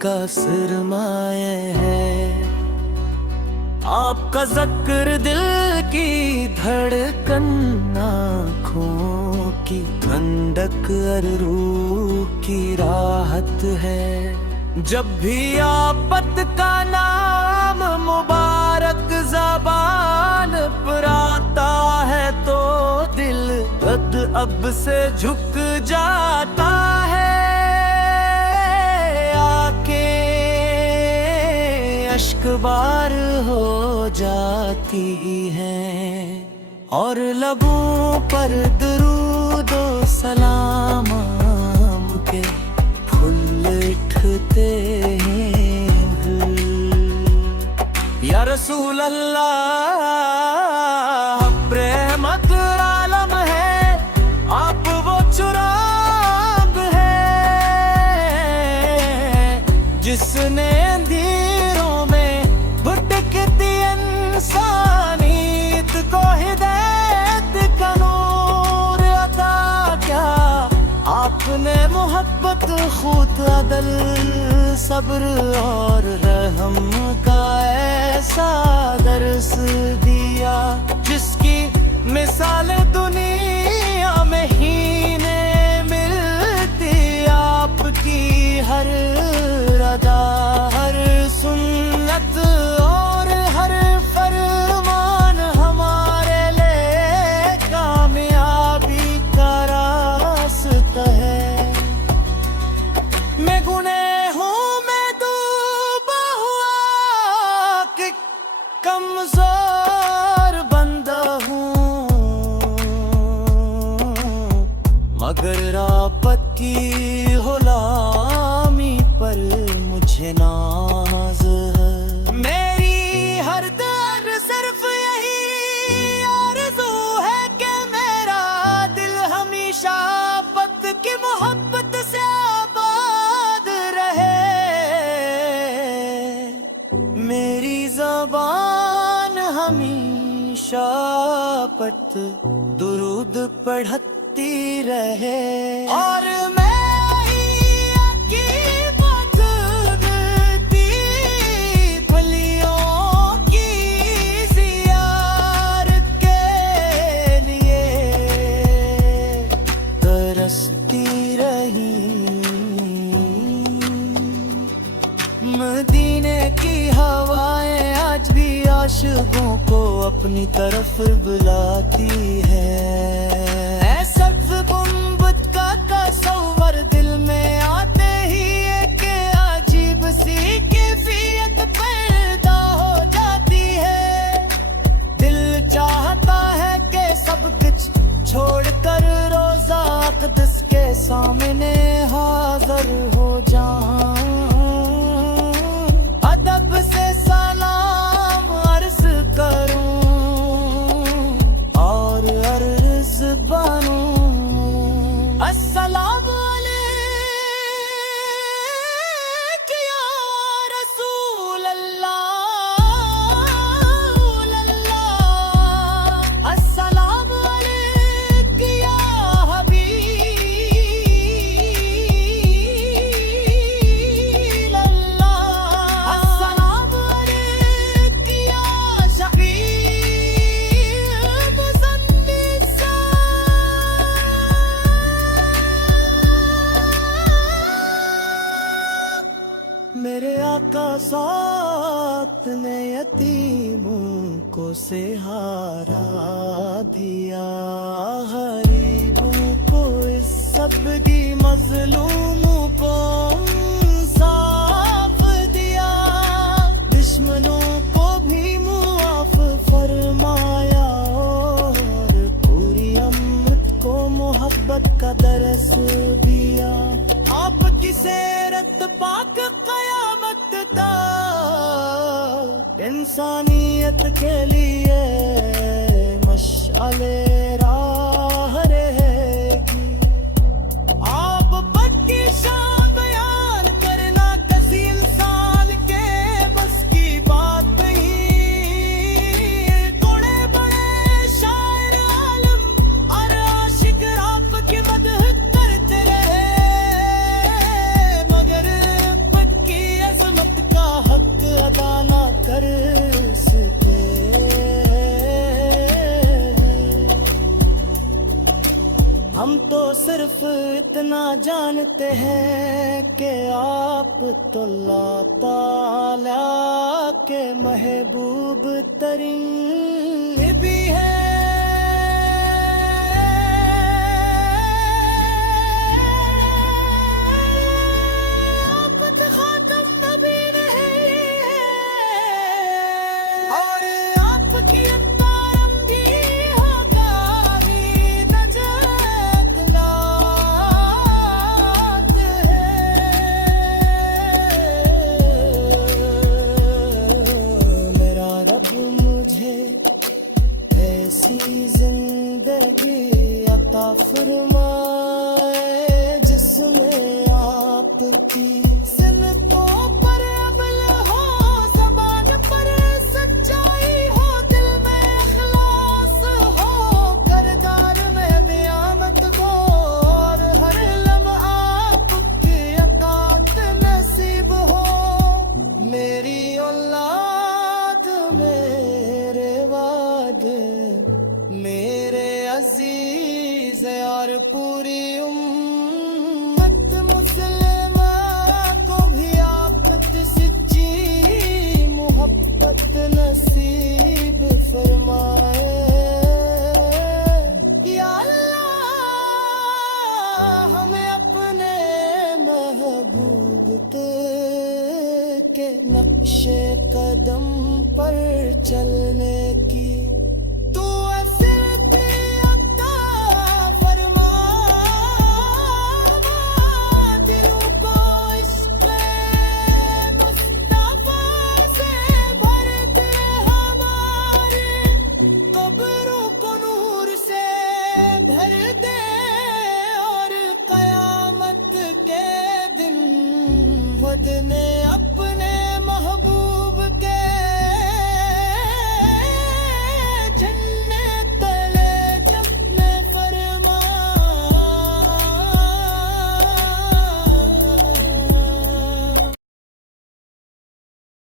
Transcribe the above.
का सरमाया है। आपका ज़िक्र दिल की धड़कन, आँखों की ठंडक और रूह की राहत है। जब भी आफत का नाम मुबारक ज़बान पर आता है तो दिल अब से झुक जाता है। आके अश्क बार हो जाती हैं और लबों पर दुरूद व सलाम के फूल उठते हैं। या रसूल अल्लाह, रहमत आलम है, आप वो चुराग है जिसने अंधेरों में भटकती इंसानियत को हिदायत का नूर अता किया। आपने मोहब्बत, खुद, अदल, सब्र और रहम का ऐसा दर्स दिया जिसकी मिसाल दुनिया में ही नहीं मिलती। आपकी हर रदा, हर सुन्नत और हर फरमान हमारे लिए कामयाबी का रास्ता है। मैं गुनाहों में डूबा हुआ कि कमजोर बंदा हूँ, मगर आपत की गुलामी पर मुझे नाज है। मेरी हर दर सिर्फ यही आरज़ू है कि मेरा दिल हमेशा आपत की मोहब्बत से आबाद रहे। मेरी ज़बान हमेशा आपत दुरूद पढ़ती रहे और मैं मदीने की हवाएं आज भी आशिकों को अपनी तरफ बुलाती है। सब्ज़ गुंबद का तस्वर दिल में आते ही एक अजीब सी कैफियत पैदा हो जाती है। दिल चाहता है कि सब कुछ छोड़कर रोज़ा अक़दस के सामने हाज़िर हो जाऊं। अदब से सलाम अर्ज़ करूं और अर्ज़ बनूं। अस्सलामु अलैका या रसूल अल्लाह, अस्सलामु अलैका या हबीब अल्लाह, अस्सलामु अलैका या शफीअ मुज़न्निसा। मेरे आका साथ ने यतीमों को सहारा दिया, गरीबों को इस सबकी मजलूमों को इंसाफ दिया। दुश्मनों को भी मुआफ फरमाया और पूरी उम्मत को मोहब्बत का दर्स दिया। आपकी सीरत पाक क़यामत तक इंसानियत के लिए मशअले राह रहेगी। आप पक्की शान बयान करना किसी इंसान के बस की बात नहीं। बड़े बड़े शायर आलम और आशिक आपकी मदह करते रहे, मगर पक्की सिर्फ इतना जानते हैं कि आप तो अल्लाह ताला के महबूब तरीन भी है। आप तो खातम नबी नहीं है और आपकी जिंदगी अता फरमाए जिसमें आपकी सिमतों पर अमल हो, ज़बान पर सच्चाई हो, दिल में इखलास हो, किरदार में मियामत को और हर लम्हा आपकी अतात नसीब हो। मेरी औलाद मेरे वाद मेरे अजीज और पूरी उम्मत मुसलमा को भी आपत सच्ची मोहब्बत नसीब फरमाए। या अल्लाह हमें अपने महबूब के नक्शे कदम पर चलने की तू ने अपने महबूब